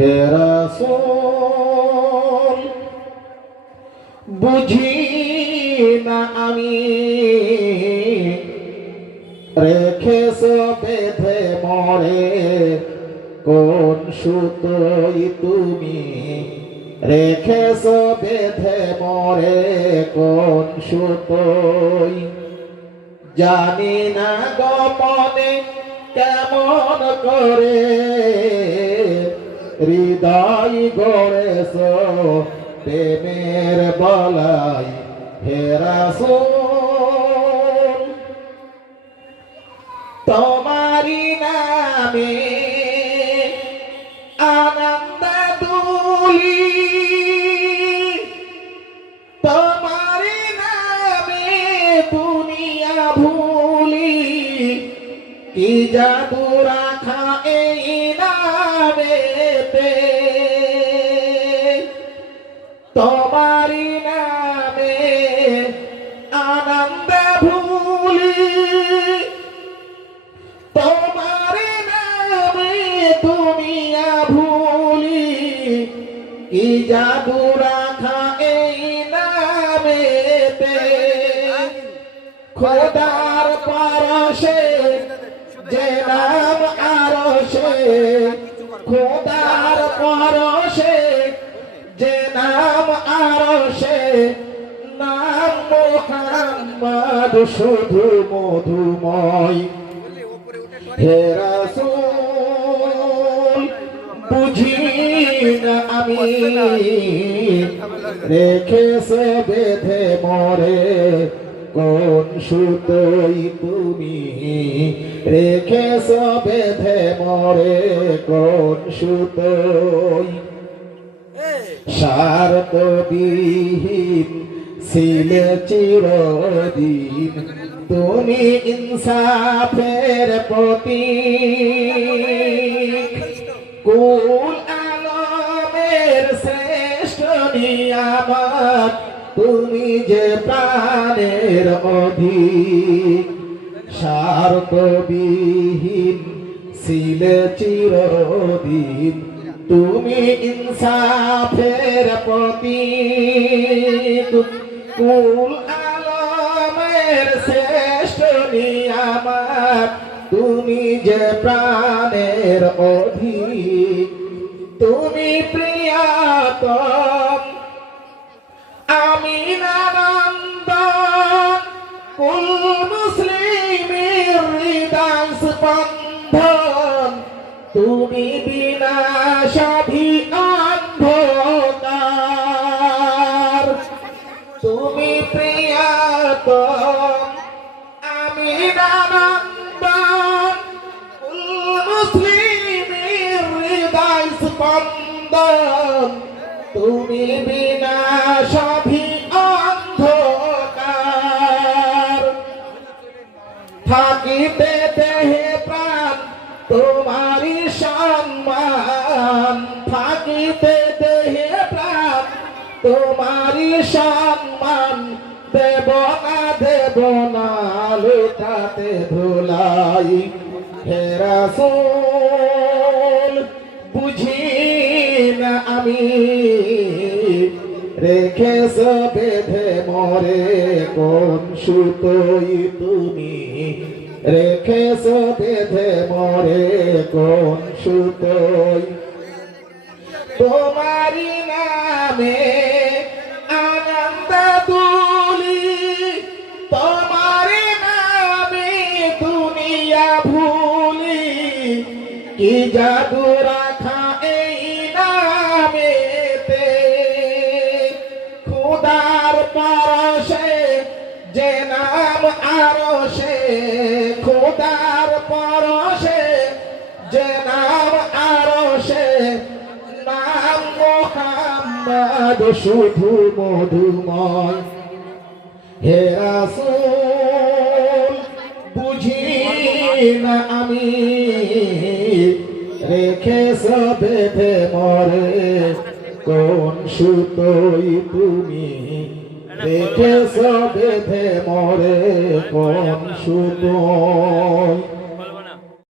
হে রাসূল বুঝি না আমি রেখেছ বেঁধে মরে কোন সুতোই তুমি রেখেছ বেঁধে মরে কোন সুতোই জানি না গোপনে কেমন করে হৃদয় গড়েছ প্রেমের বলাই হে রাসূল তোমারি নামে আনন্দ দুলি তোমারি নামে দুনিয়া ভুলি কি জাদু রাখা এই নামেতে তোমারি নামে আনন্দ ভুলি তোমারি নামে দুনিয়া ভুলি কি জাদু রাখা এই নামেতে খোদার পরশে যে নাম আরশে খোদার পরশে যে নাম আরশে নাম মুহাম্মদ শুধু মধুময় হে রাসূল বুঝি না আমি রেখেছে বেঁধে মরে কোন সুতোই তুমি রেখেছ বেঁধে মরে কোন সুতোই স্বার্থবিহীন ছিলে চিরদিন তুমি ইনসাফের প্রতীক কুল আলমের শ্রেষ্ঠ নিয়ামত তুমি যে প্রাণের অধিক স্বার্থবিহীন ছিলে চিরদিন তুমি ইনসাফের প্রতীক কুল আলমের শ্রেষ্ঠ নিয়ামত তুমি যে প্রাণের অধিক তুমি প্রিয়তম আমিনানন্দন কুল মুসলিমের হৃদয় স্পন্দন তুমি বিনাশাধী অন্ধকার তুমি প্রিয়তম আমিনানন্দন কুল মুসলিমের হৃদয় স্পন্দন তুমি বিনাশাধী অন্ধকার থাকিতে দেহে প্রাণ তোমারি সম্মান থাকিতে দেহে প্রাণ তোমারি সম্মান দেব না লুটাতে ধুলাই হে রাসূল বুঝি না আমি রেখেছ বেঁধে মরে কোন সুতোই তুমি রেখেছ বেঁধে মরে কোন সুতোই তোমারি নামে আনন্দ দুলি তোমারি নামে দুনিয়া ভুলি কি জাদু রাখা এই নামেতে খোদার পরশে যে নাম আরশে খোদার পরশে যে নাম আরশে নাম মুহাম্মদ শুধু মধুময় হে রাসূল বুঝি না আমি রেখেছ বেঁধে মরে কোন সুতোই তুমি রেখেছ বেঁধে মরে কোন সুতোই